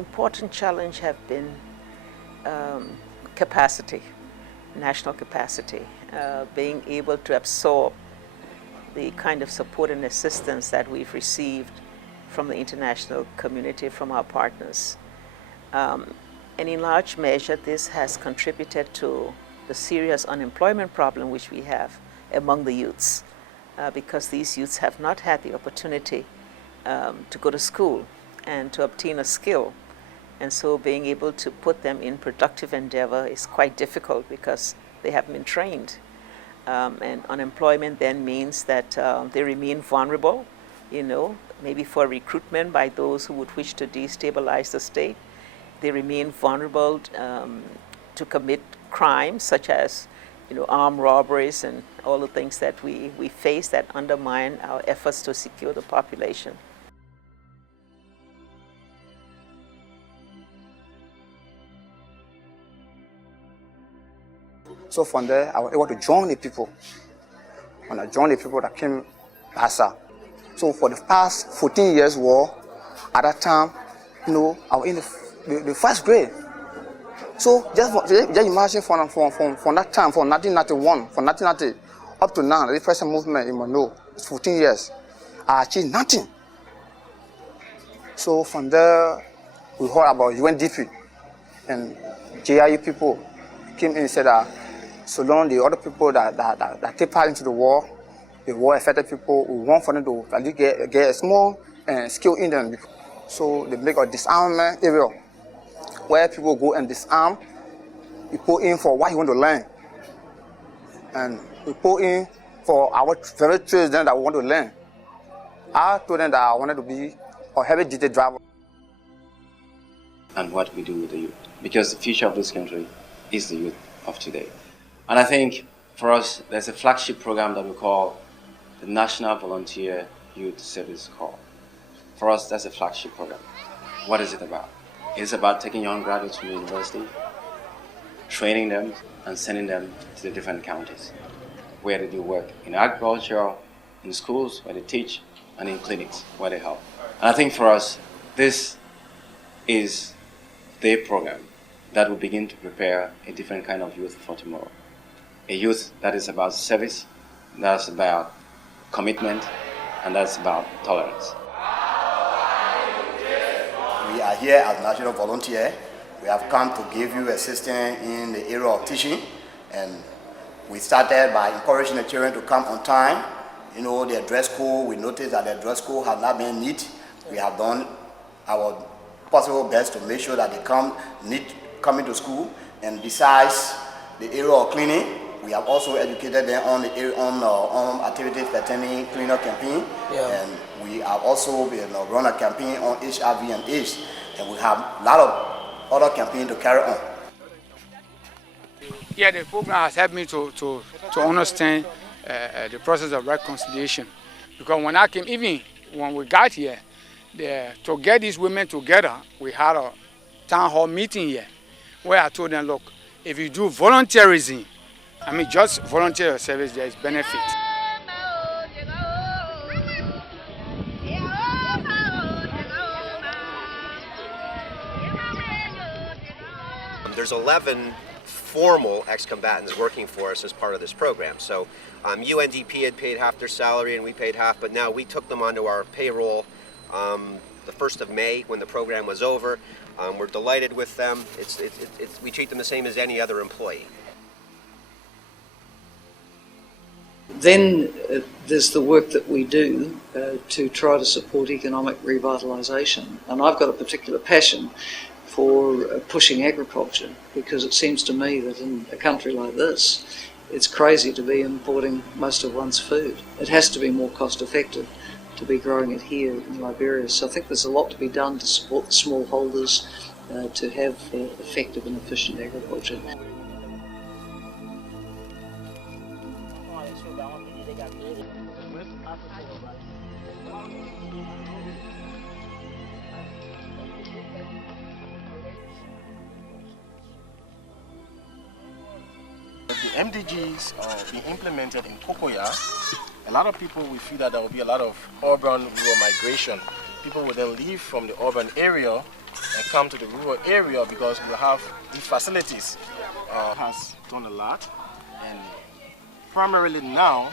important challenge have been capacity, national capacity, being able to absorb the kind of support and assistance that we've received from the international community, from our partners. And in large measure, this has contributed to the serious unemployment problem which we have among the youths, because these youths have not had the opportunity to go to school and to obtain a skill. And so being able to put them in productive endeavor is quite difficult because they haven't been trained. And unemployment then means that they remain vulnerable, maybe for recruitment by those who would wish to destabilize the state. They remain vulnerable to commit crimes such as armed robberies and all the things that we face that undermine our efforts to secure the population. So from there, I was able to join the people. When I joined the people that came Casado. So for the past 14 years war, at that time, I was in the first grade. So just imagine from that time, from 1991, from 1990 up to now, the present movement in Mano, it's 14 years. I achieved nothing. So from there, we heard about UNDP, and JIU people came in and said that so long the other people that take part into the war affected people, we want for them to get a small skill in them. So they make a disarmament area where people go and disarm. We put in for what you want to learn. And we put in for our very trades that we want to learn. I told them that I wanted to be a heavy-duty driver. And what we do with the youth. Because the future of this country is the youth of today. And I think for us, there's a flagship program that we call the National Volunteer Youth Service Corps. For us, that's a flagship program. What is it about? It's about taking young graduates from the university, training them, and sending them to the different counties where they do work in agriculture, in schools where they teach, and in clinics where they help. And I think for us, this is the program that will begin to prepare a different kind of youth for tomorrow. A youth that is about service, that's about commitment, and that's about tolerance. We are here as National Volunteer. We have come to give you assistance in the area of teaching, and we started by encouraging the children to come on time. Their dress code, we noticed that their dress code has not been neat. We have done our possible best to make sure that they come neat coming to school. And besides the area of cleaning, we have also educated them on activities pertaining cleaner campaign. Yeah. And we have also run a campaign on HIV and AIDS. And we have a lot of other campaigns to carry on. Yeah, the program has helped me to understand the process of reconciliation. Because when I came, even when we got here, to get these women together, we had a town hall meeting here where I told them, look, if you do volunteerism, just volunteer your service, there is benefit. There's 11 formal ex-combatants working for us as part of this program. So UNDP had paid half their salary and we paid half, but now we took them onto our payroll the 1st of May when the program was over. We're delighted with them. We treat them the same as any other employee. Then there's the work that we do to try to support economic revitalisation. And I've got a particular passion for pushing agriculture, because it seems to me that in a country like this, it's crazy to be importing most of one's food. It has to be more cost effective to be growing it here in Liberia. So I think there's a lot to be done to support the smallholders to have effective and efficient agriculture. The MDGs are being implemented in Kokoya. A lot of people will feel that there will be a lot of urban rural migration. People will then leave from the urban area and come to the rural area because we have these facilities. Has done a lot, and primarily now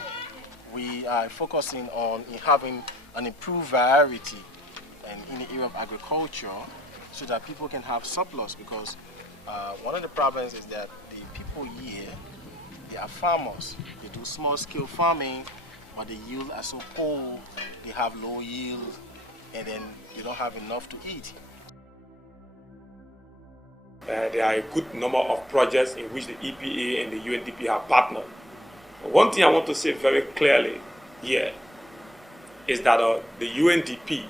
we are focusing on having an improved variety and in the area of agriculture so that people can have surplus, because one of the problems is that the people here, they are farmers. They do small scale farming, but the yields are so poor, they have low yield, and then they don't have enough to eat. There are a good number of projects in which the EPA and the UNDP have partnered. One thing I want to say very clearly here is that the UNDP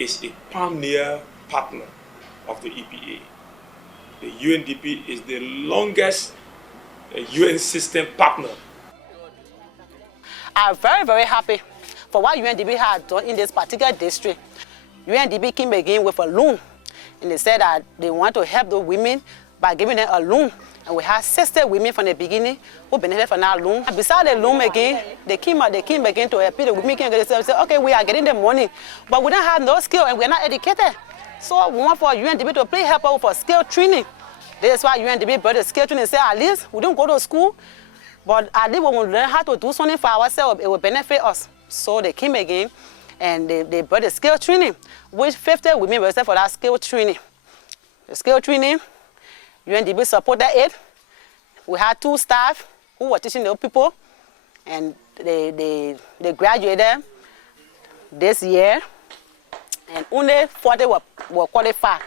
is a pioneer partner of the EPA. The UNDP is the longest UN system partner. I'm very, very happy for what UNDP has done in this particular district. UNDP came again with a loan, and they said that they want to help the women by giving them a loan. And we had 60 women from the beginning who benefited from that loan. And beside the loan again, they came again to help the women. They said, okay, we are getting the money, but we don't have no skill and we're not educated. So we want for UNDP to please help us for skill training. That's why UNDP brought the skill training and said, at least we don't go to school, but at least when we learn how to do something for ourselves, it will benefit us. So they came again and they brought the skill training, which 50 women were for that skill training. The skill training, UNDP supported it. We had 2 staff who were teaching the people, and they graduated this year, and only 40 were qualified.